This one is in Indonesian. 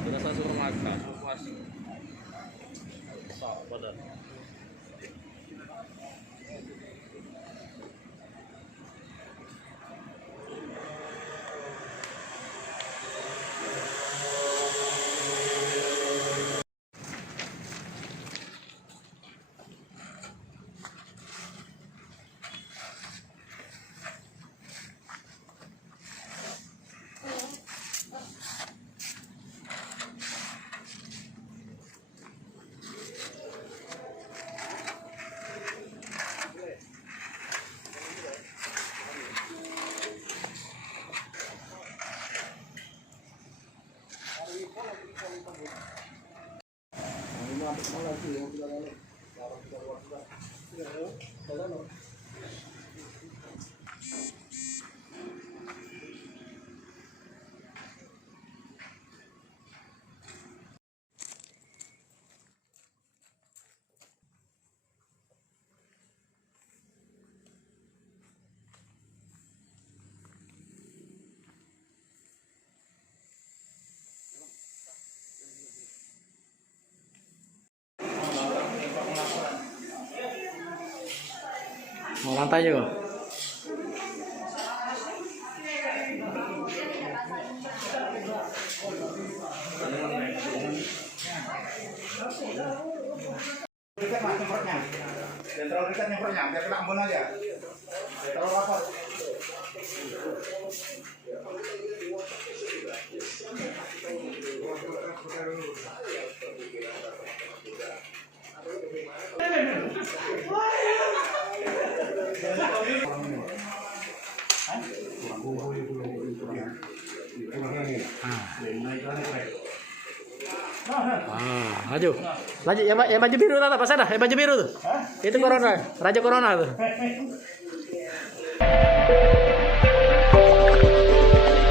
terasa suruh makan, puas. Sok pada. Mau lantai juga. Dekat mas nyemprotnya, dan terlalu dekat nyemprotnya, biar kena embun aja. Terlalu rapat. Maju. Lanjut yang baju biru tuh, pas ada, yang baju biru tuh. Itu corona, raja corona tuh.